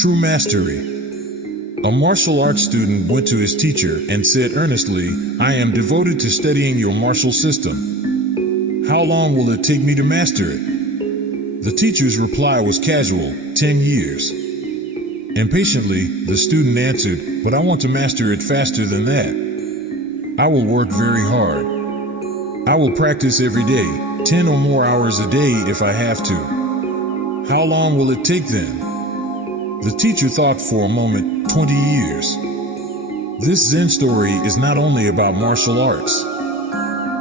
True mastery. A martial arts student went to his teacher and said earnestly, "I am devoted to studying your martial system. How long will it take me to master it?" The teacher's reply was casual, 10 years. Impatiently, the student answered, "But I want to master it faster than that. I will work very hard. I will practice every day, 10 or more hours a day if I have to. How long will it take then?" The teacher thought for a moment, 20 years. This Zen story is not only about martial arts.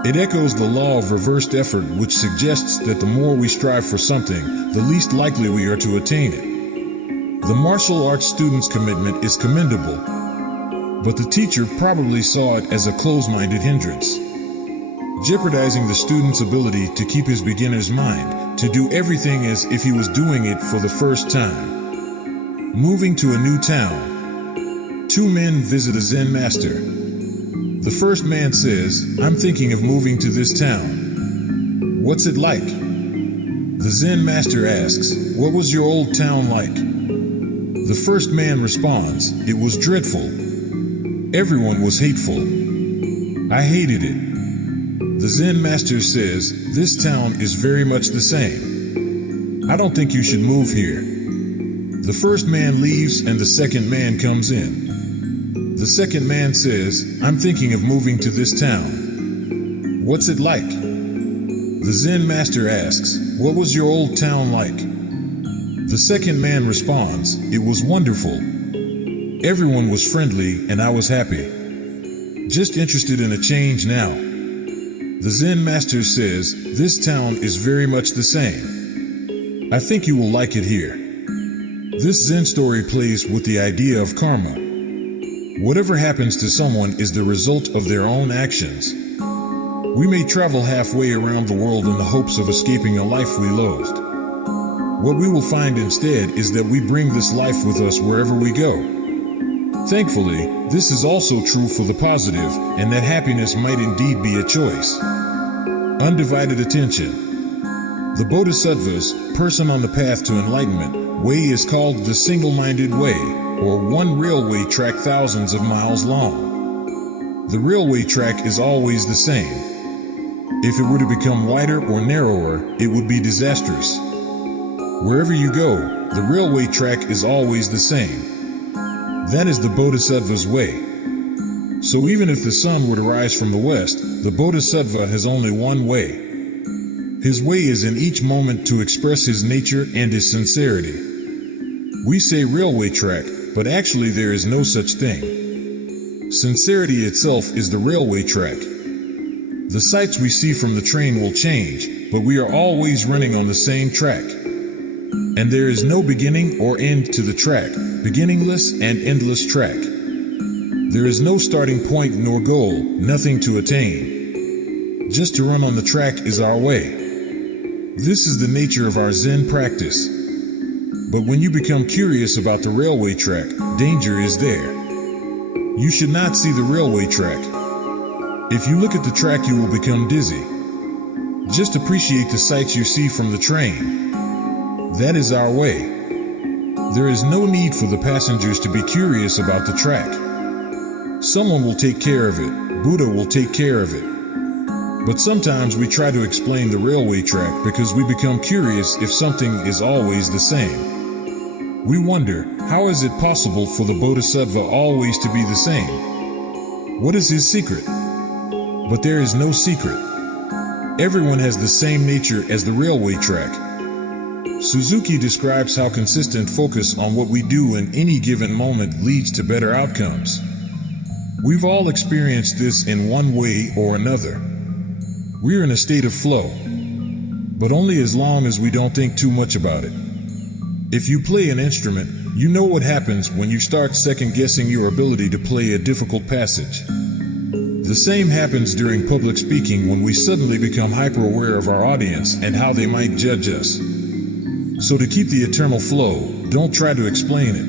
It echoes the law of reversed effort, which suggests that the more we strive for something, the least likely we are to attain it. The martial arts student's commitment is commendable, but the teacher probably saw it as a closed-minded hindrance, jeopardizing the student's ability to keep his beginner's mind, to do everything as if he was doing it for the first time. Moving to a new town. Two men visit a Zen master. The first man says, "I'm thinking of moving to this town. What's it like?" The Zen master asks, "What was your old town like?" The first man responds, "It was dreadful. Everyone was hateful. I hated it." The Zen master says, "This town is very much the same. I don't think you should move here." The first man leaves and the second man comes in. The second man says, "I'm thinking of moving to this town. What's it like?" The Zen master asks, "What was your old town like?" The second man responds, "It was wonderful. Everyone was friendly and I was happy. Just interested in a change now." The Zen master says, "This town is very much the same. I think you will like it here." This Zen story plays with the idea of karma. Whatever happens to someone is the result of their own actions. We may travel halfway around the world in the hopes of escaping a life we loathed. What we will find instead is that we bring this life with us wherever we go. Thankfully, this is also true for the positive, and that happiness might indeed be a choice. Undivided attention. The Bodhisattva's, person on the path to enlightenment, way is called the single-minded way, or one railway track thousands of miles long. The railway track is always the same. If it were to become wider or narrower, it would be disastrous. Wherever you go, the railway track is always the same. That is the Bodhisattva's way. So even if the sun were to rise from the west, the Bodhisattva has only one way. His way is in each moment to express his nature and his sincerity. We say railway track, but actually there is no such thing. Sincerity itself is the railway track. The sights we see from the train will change, but we are always running on the same track. And there is no beginning or end to the track, beginningless and endless track. There is no starting point nor goal, nothing to attain. Just to run on the track is our way. This is the nature of our Zen practice. But when you become curious about the railway track, danger is there. You should not see the railway track. If you look at the track, you will become dizzy. Just appreciate the sights you see from the train. That is our way. There is no need for the passengers to be curious about the track. Someone will take care of it. Buddha will take care of it. But sometimes we try to explain the railway track because we become curious if something is always the same. We wonder, how is it possible for the Bodhisattva always to be the same? What is his secret? But there is no secret. Everyone has the same nature as the railway track. Suzuki describes how consistent focus on what we do in any given moment leads to better outcomes. We've all experienced this in one way or another. We're in a state of flow, but only as long as we don't think too much about it. If you play an instrument, you know what happens when you start second-guessing your ability to play a difficult passage. The same happens during public speaking when we suddenly become hyper-aware of our audience and how they might judge us. So to keep the eternal flow, don't try to explain it.